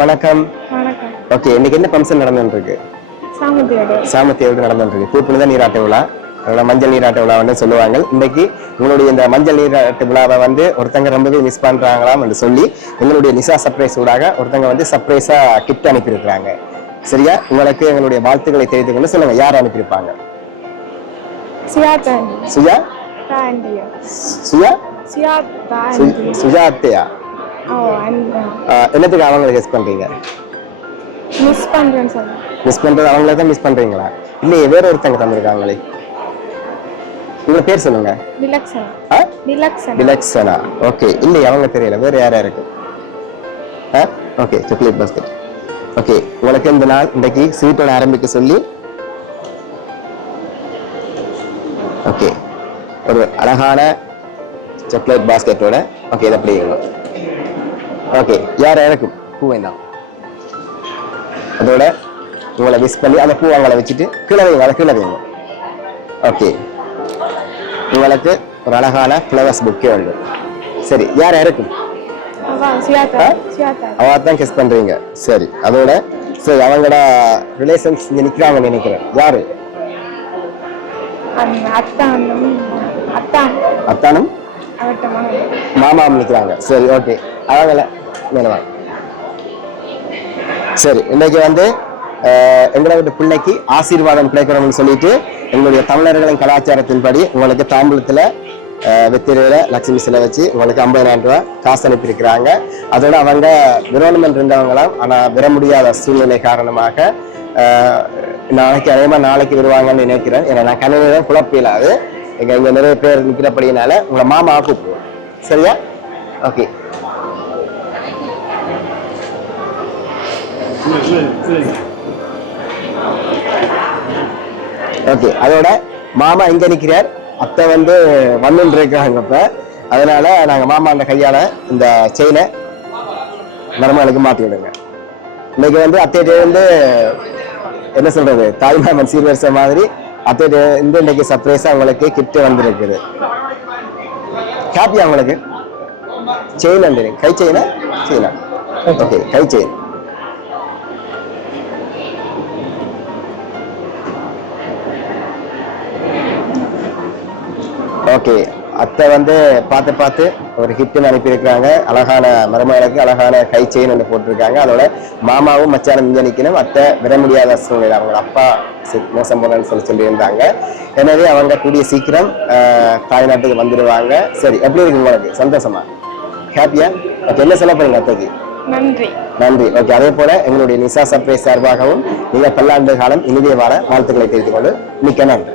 வணக்கம். வணக்கம். ஓகே, இன்னைக்கு என்ன ஃபங்க்ஷன் நடந்துருக்கு? சாமத்தியோடு நடந்துருக்கு. பூப்புனித நீராட்ட விழா, மஞ்சள் நீராட்ட விழா வந்து சொல்லுவாங்க. இன்னைக்கு உங்களுடைய இந்த மஞ்சள் நீராட்ட விழாவை வந்து ஒருத்தங்க ரொம்பவே மிஸ் பண்றாங்களாம் என்று சொல்லி எங்களுடைய நிசா சர்ப்ரைஸ் ஊடாக ஒருத்தங்க வந்து சர்ப்ரைஸா கிஃப்ட் அனுப்பியிருக்கிறாங்க. சரியா? உங்களுக்கு எங்களுடைய வாழ்த்துக்களை தெரிவித்துக் கொண்டு சொல்லுங்க, யார் அனுப்பியிருப்பாங்க? சுஜாத்தையா? என்னத்துக்கு அவங்களை கெஸ் பண்றீங்க? மிஸ் பண்றது அவங்கள தான் மிஸ் பண்றீங்களா? இல்லையே, வேற ஒருத்தங்க தந்திருக்காங்களே. உங்க பேர் சொல்லுங்க. விலக்ஷனா. ஓகே, இல்லை அவங்க தெரியல, வேற யாரா இருக்கு? Okay, chocolate basket. ஓகே, உங்களுக்கு இந்த நாள் இன்றைக்கு ஸ்வீட்டோட ஆரம்பிக்க சொல்லி ஓகே ஒரு அழகான சாக்லேட் பாஸ்கெட்டோட ஓகே இதை அப்படிங்க. ஓகே, யார் இருக்கும் பூ வேண்டாம், அதோட உங்களை மிஸ் பண்ணி அந்த பூ அவங்கள வச்சுட்டு கீழே வைங்க, அதை கீழே வைங்க. ஓகே, உங்களுக்கு ஒரு அழகான ஃப்ளவர்ஸ் புக்கே வேண்டும். சரி, யார் இருக்கும்? அவதான் கெஸ் பண்றீங்க. சரி, அதோட சரி அவங்களோட ரிலேஷன்ஸ் இங்க நிக்கிறாங்கன்னு நினைக்கிறேன். யாரு? அத்தானும் மாமாவும் நிக்கிறாங்க. சரி, ஓகே, அவங்கள மேலவா. சரி, இன்னைக்கு வந்து எங்களோட பிள்ளைக்கு ஆசீர்வாதம் கிடைக்கணும்னு சொல்லிட்டு எங்களுடைய தமிழர்களின் கலாச்சாரத்தின்படி உங்களுக்கு தாம்பூலத்துல வெத்திரையில லட்சுமி சிலை வச்சு உங்களுக்கு 50,000 ரூபாய் காசு அனுப்பியிருக்கிறாங்க. அதோட அவங்க விரோணமெண்ட் இருந்தவங்களாம், ஆனா வர முடியாத சூழ்நிலை காரணமாக நாளைக்கு அதே மாதிரி நாளைக்கு வருவாங்கன்னு நினைக்கிறேன். ஏன்னா நான் கனவே குழப்பில்லாது இங்க நிறைய பேர் நிற்கிறபடினால உங்களை மாமா கூப்பிடுவோம். சரியா? Okay, okay. அதோட மாமா இங்க நிற்கிறார், அத்தை வந்து வந்துட்டு இருக்காங்க. இப்ப அதனால நாங்க மாமா அந்த கையால இந்த செயினை மருமகளுக்கு மாத்தி விடுங்க. இன்னைக்கு வந்து அத்தையிட்ட வந்து என்ன சொல்றது, தாய்மாமன் சீர்வரிசை மாதிரி அத்தையிட்ட இருந்து இன்னைக்கு சர்ப்ரைஸா உங்களுக்கு கிஃப்ட் வந்திருக்குது. ஹாப்பியா உங்களுக்கு? செயின் வந்து கை செயினா செயினா? ஓகே, கை செயின். ஓகே, அத்தை வந்து பார்த்து ஒரு ஹிட் அனுப்பியிருக்காங்க. அழகான மருமகளுக்கு அழகான கை செயின் ஒன்று போட்டிருக்காங்க. அதோட மாமாவும் மச்சானும் இங்கே நிற்கணும். அத்தை வர முடியாத சூழ்நிலை, அவங்க அப்பா மோசம் போனன்னு சொல்லியிருந்தாங்க. எனவே அவங்க கூடிய சீக்கிரம் தாய்நாட்டுக்கு வந்துடுவாங்க. சரி, எப்படி இருக்கு உங்களுக்கு? சந்தோஷமா? ஹாப்பியா? ஓகே, என்ன சொல்ல போறீங்க அத்தைக்கு? நன்றி. ஓகே, அதே போல எங்களுடைய நிசா சர்ப்ரைஸ் சார்பாகவும் நீங்க பல்லாண்டு காலம் இனிதே வார வாழ்த்துக்களை தெரிவித்துக் கொண்டு மிக்க நன்றி.